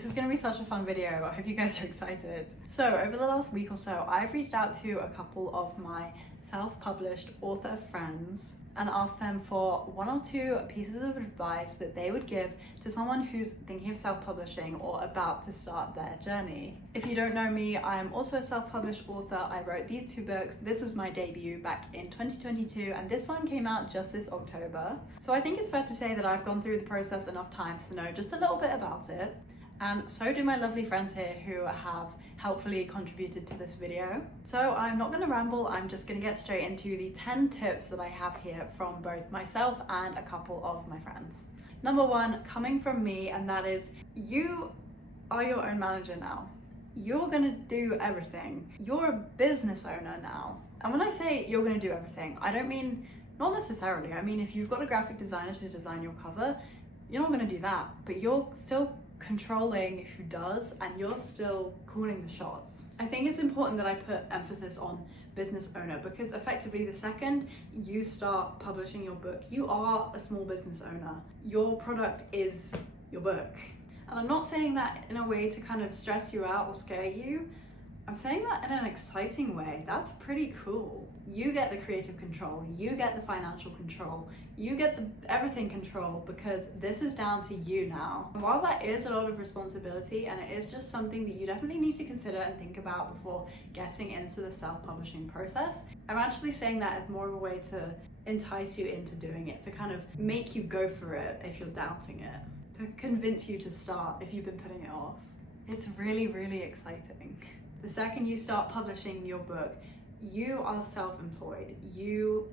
This is going to be such a fun video. I hope you guys are excited. So over the last week or so, I've reached out to a couple of my self-published author friends and asked them for 1 or 2 pieces of advice that they would give to someone who's thinking of self-publishing or about to start their journey. If you don't know me, I am also a self-published author. I wrote these 2 books. This was my debut back in 2022, and this one came out just this October. So I think it's fair to say that I've gone through the process enough times to know just a little bit about it. And so do my lovely friends here who have helpfully contributed to this video. So I'm not going to ramble, I'm just going to get straight into the 10 tips that I have here from both myself and a couple of my friends. Number 1, coming from me, and that is, you are your own manager now. You're going to do everything. You're a business owner now. And when I say you're going to do everything, I don't mean, not necessarily, I mean if you've got a graphic designer to design your cover, you're not going to do that, but you're still controlling who does, and you're still calling the shots. I think it's important that I put emphasis on business owner, because effectively the second you start publishing your book, you are a small business owner. Your product is your book. And I'm not saying that in a way to kind of stress you out or scare you. I'm saying that in an exciting way. That's pretty cool. You get the creative control, you get the financial control, you get the everything control, because this is down to you now. And while that is a lot of responsibility, and it is just something that you definitely need to consider and think about before getting into the self-publishing process, I'm actually saying that as more of a way to entice you into doing it, to kind of make you go for it if you're doubting it, to convince you to start if you've been putting it off. It's really, really exciting. The second you start publishing your book, you are self-employed. You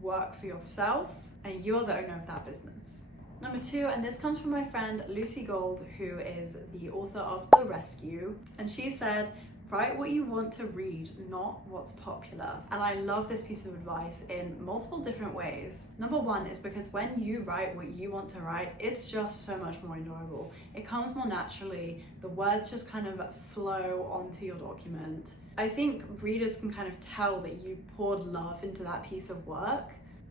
work for yourself and you're the owner of that business. Number 2, and this comes from my friend Lucy Gold, who is the author of The Rescue, and she said, write what you want to read, not what's popular. And I love this piece of advice in multiple different ways. Number 1 is because when you write what you want to write, it's just so much more enjoyable. It comes more naturally. The words just kind of flow onto your document. I think readers can kind of tell that you poured love into that piece of work.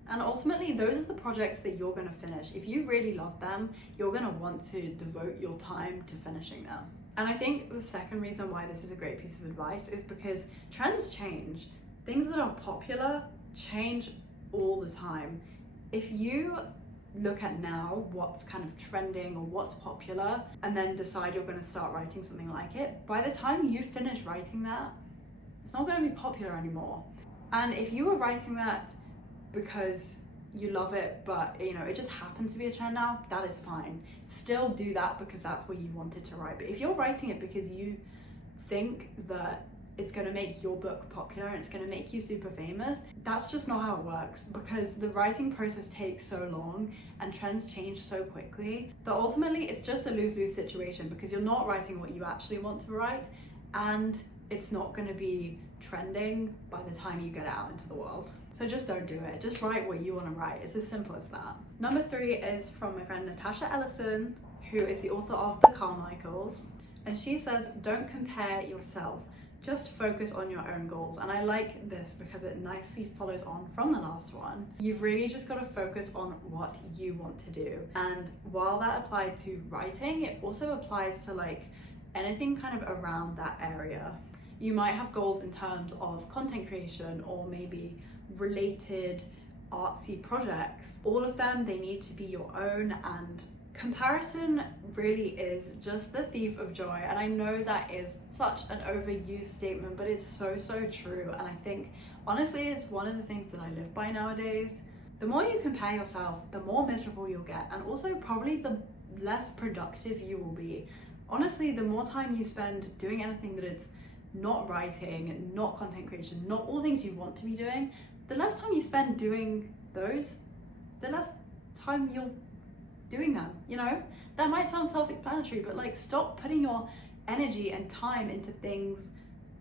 And ultimately, those are the projects that you're going to finish. If you really love them, you're going to want to devote your time to finishing them. And I think the second reason why this is a great piece of advice is because trends change. Things that are popular change all the time. If you look at now what's kind of trending or what's popular, and then decide you're going to start writing something like it, by the time you finish writing that, it's not going to be popular anymore. And if you were writing that because you love it, but you know, it just happens to be a trend now, that is fine. Still do that because that's what you wanted to write. But if you're writing it because you think that it's going to make your book popular and it's going to make you super famous, that's just not how it works, because the writing process takes so long and trends change so quickly that ultimately it's just a lose-lose situation, because you're not writing what you actually want to write, and it's not going to be trending by the time you get it out into the world. So just don't do it. Just write what you want to write. It's as simple as that. Number 3 is from my friend Natasha Ellison, who is the author of The Carmichaels. And she says, don't compare yourself. Just focus on your own goals. And I like this because it nicely follows on from the last one. You've really just got to focus on what you want to do. And while that applied to writing, it also applies to like anything kind of around that area. You might have goals in terms of content creation or maybe related artsy projects. All of them, they need to be your own, and comparison really is just the thief of joy. And I know that is such an overused statement, but it's so true. And I think honestly it's one of the things that I live by nowadays. The more you compare yourself, the more miserable you'll get, and also probably the less productive you will be. Honestly, the more time you spend doing anything that it's not writing, not content creation, not all things you want to be doing, the less time you spend doing those, the less time you're doing them, you know? That might sound self-explanatory, but like, stop putting your energy and time into things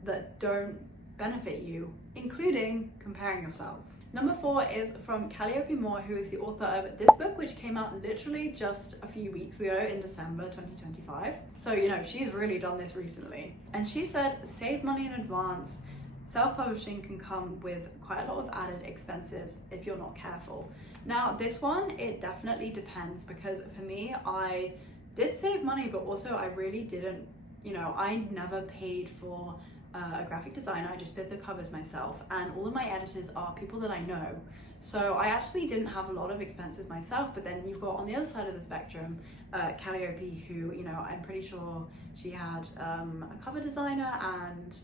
that don't benefit you, including comparing yourself. Number 4 is from Calliope Moore, who is the author of this book, which came out literally just a few weeks ago in December 2025. So, you know, she's really done this recently. And she said, save money in advance. Self-publishing can come with quite a lot of added expenses if you're not careful. Now, this one, it definitely depends, because for me, I did save money, but also I really didn't, I never paid for a graphic designer. I just did the covers myself, and all of my editors are people that I know. So I actually didn't have a lot of expenses myself. But then you've got on the other side of the spectrum, Calliope, who, I'm pretty sure she had a cover designer and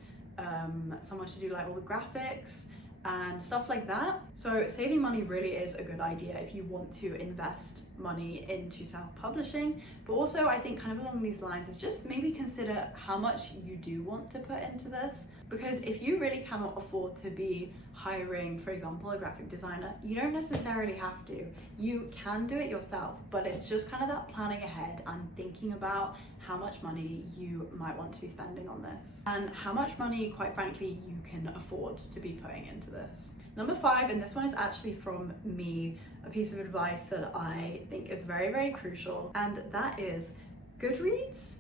someone to do like all the graphics and stuff like that. So saving money really is a good idea if you want to invest money into self-publishing. But also I think kind of along these lines is just maybe consider how much you do want to put into this, because if you really cannot afford to be hiring, for example, a graphic designer, you don't necessarily have to. You can do it yourself, but it's just kind of that planning ahead and thinking about how much money you might want to be spending on this and how much money, quite frankly, you can afford to be putting into this. Number 5, and this one is actually from me, a piece of advice that I think is very, very crucial, and that is Goodreads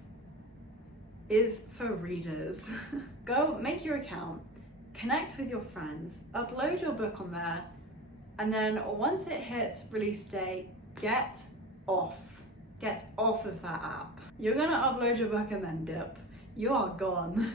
is for readers. Go make your account, connect with your friends, upload your book on there, and then once it hits release day, get off of that app. You're gonna upload your book and then dip. You are gone.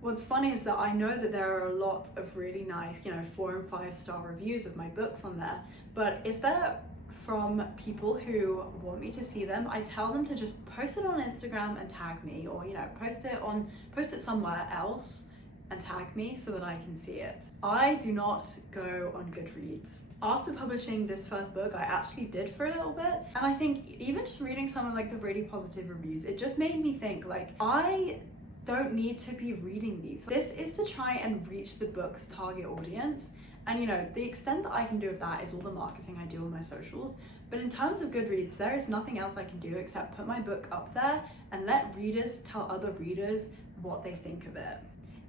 What's funny is that I know that there are a lot of really nice, 4 and 5 star reviews of my books on there, but if they're from people who want me to see them, I tell them to just post it on Instagram and tag me, or post it somewhere else and tag me so that I can see it. I do not go on Goodreads. After publishing this first book, I actually did for a little bit, and I think even just reading some of the really positive reviews, it just made me think I don't need to be reading these. This is to try and reach the book's target audience. And the extent that I can do of that is all the marketing I do on my socials. But in terms of Goodreads, there is nothing else I can do except put my book up there and let readers tell other readers what they think of it.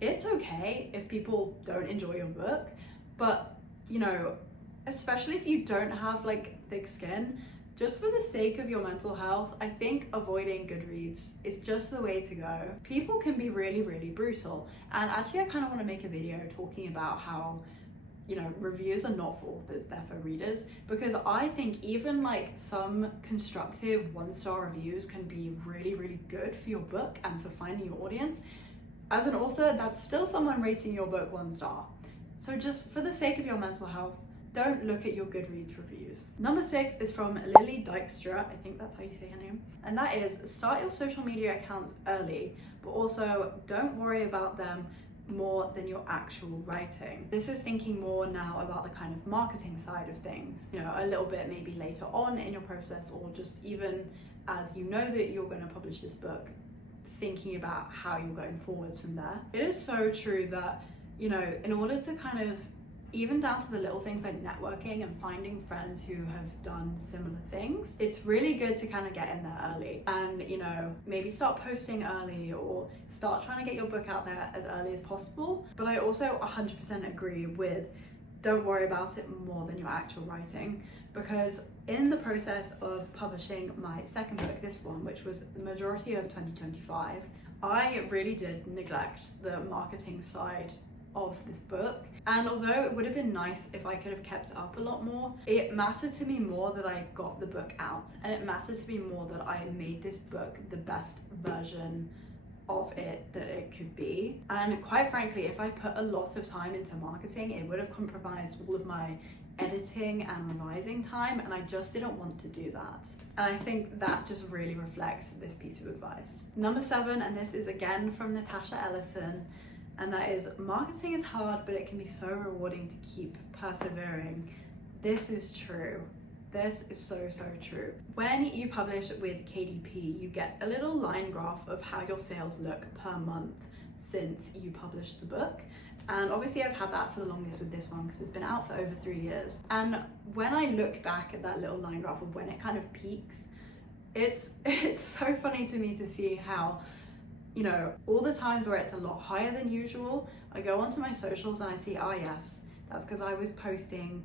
It's okay if people don't enjoy your book, but especially if you don't have thick skin, just for the sake of your mental health, I think avoiding Goodreads is just the way to go. People can be really, really brutal. And actually I kind of want to make a video talking about how reviews are not for authors, they're for readers, because I think even some constructive 1-star reviews can be really, really good for your book and for finding your audience. As an author, that's still someone rating your book 1 star. So just for the sake of your mental health, don't look at your Goodreads reviews. Number 6 is from Lily Dykstra, I think that's how you say her name. And that is, start your social media accounts early, but also don't worry about them more than your actual writing. This is thinking more now about the kind of marketing side of things, a little bit maybe later on in your process, or just even as you know that you're going to publish this book, thinking about how you're going forwards from there. It is so true that, in order to kind of, even down to the little things like networking and finding friends who have done similar things, it's really good to kind of get in there early and, maybe start posting early or start trying to get your book out there as early as possible. But I also 100% agree with don't worry about it more than your actual writing, because in the process of publishing my second book, this one, which was the majority of 2025, I really did neglect the marketing side of this book. And although it would have been nice if I could have kept up a lot more, it mattered to me more that I got the book out, and it mattered to me more that I made this book the best version of it that it could be. And quite frankly, if I put a lot of time into marketing, it would have compromised all of my editing and revising time, and I just didn't want to do that. And I think that just really reflects this piece of advice. Number 7, and this is again from Natasha Ellison, and that is, marketing is hard, but it can be so rewarding to keep persevering. This is true. This is so, so true. When you publish with KDP, you get a little line graph of how your sales look per month since you published the book. And obviously I've had that for the longest with this one because it's been out for over 3 years. And when I look back at that little line graph of when it kind of peaks, it's so funny to me to see how, all the times where it's a lot higher than usual, I go onto my socials and I see, yes, that's because I was posting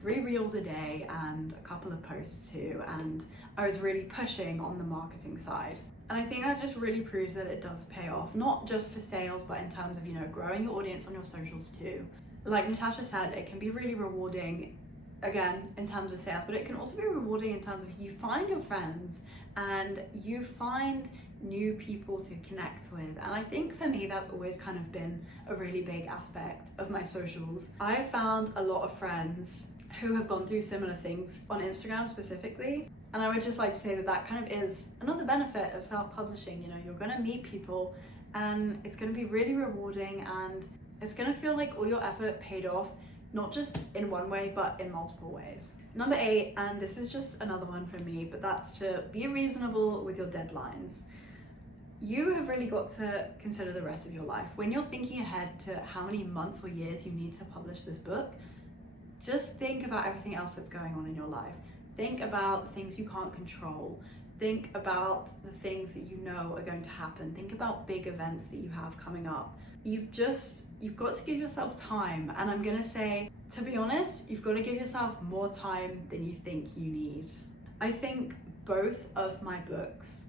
3 reels a day and a couple of posts too, and I was really pushing on the marketing side. And I think that just really proves that it does pay off, not just for sales, but in terms of, growing your audience on your socials too. Like Natasha said, it can be really rewarding again, in terms of sales, but it can also be rewarding in terms of you find your friends and you find new people to connect with. And I think for me, that's always kind of been a really big aspect of my socials. I found a lot of friends who have gone through similar things on Instagram specifically. And I would just like to say that that kind of is another benefit of self-publishing. You know, you're gonna meet people and it's gonna be really rewarding, and it's gonna feel like all your effort paid off, not just in one way, but in multiple ways. Number 8, and this is just another one for me, but that's to be reasonable with your deadlines. You have really got to consider the rest of your life. When you're thinking ahead to how many months or years you need to publish this book, just think about everything else that's going on in your life. Think about the things you can't control. Think about the things that you know are going to happen. Think about big events that you have coming up. You've got to give yourself time. And I'm gonna say, to be honest, you've got to give yourself more time than you think you need. I think both of my books,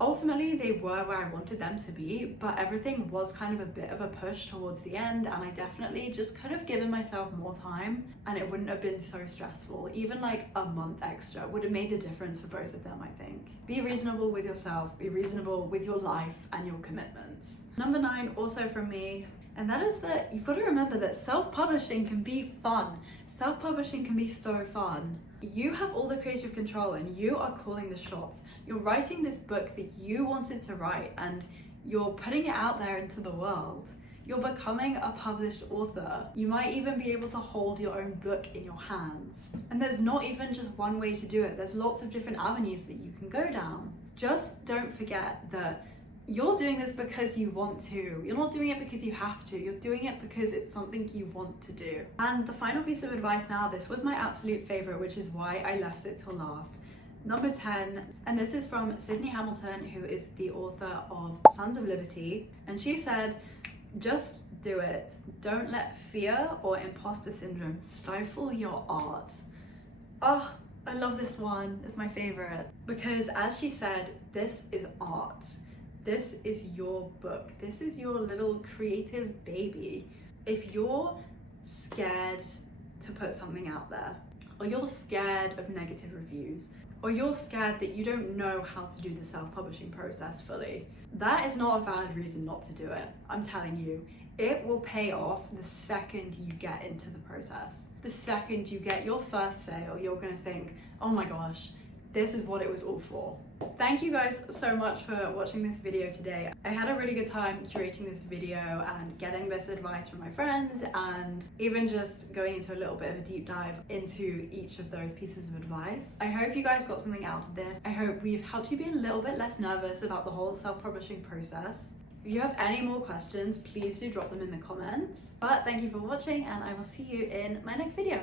ultimately they were where I wanted them to be, but everything was kind of a bit of a push towards the end, and I definitely just could have given myself more time and it wouldn't have been so stressful. Even like a month extra would have made the difference for both of them, I think. Be reasonable with yourself, be reasonable with your life and your commitments. Number 9, also from me, and that is that you've got to remember that self-publishing can be fun. Self-publishing can be so fun. You have all the creative control and you are calling the shots. You're writing this book that you wanted to write and you're putting it out there into the world. You're becoming a published author. You might even be able to hold your own book in your hands. And there's not even just one way to do it. There's lots of different avenues that you can go down. Just don't forget that you're doing this because you want to. You're not doing it because you have to. You're doing it because it's something you want to do. And the final piece of advice now, this was my absolute favorite, which is why I left it till last. Number 10, and this is from Sydney Hamilton, who is the author of Sons of Liberty. And she said, just do it. Don't let fear or imposter syndrome stifle your art. Oh, I love this one. It's my favorite. Because as she said, this is art. This is your book. This is your little creative baby. If you're scared to put something out there, or you're scared of negative reviews, or you're scared that you don't know how to do the self-publishing process fully, that is not a valid reason not to do it. I'm telling you, it will pay off the second you get into the process. The second you get your first sale, you're gonna think, oh my gosh, this is what it was all for. Thank you guys so much for watching this video today. I had a really good time curating this video and getting this advice from my friends, and even just going into a little bit of a deep dive into each of those pieces of advice. I hope you guys got something out of this. I hope we've helped you be a little bit less nervous about the whole self-publishing process. If you have any more questions, please do drop them in the comments. But thank you for watching, and I will see you in my next video.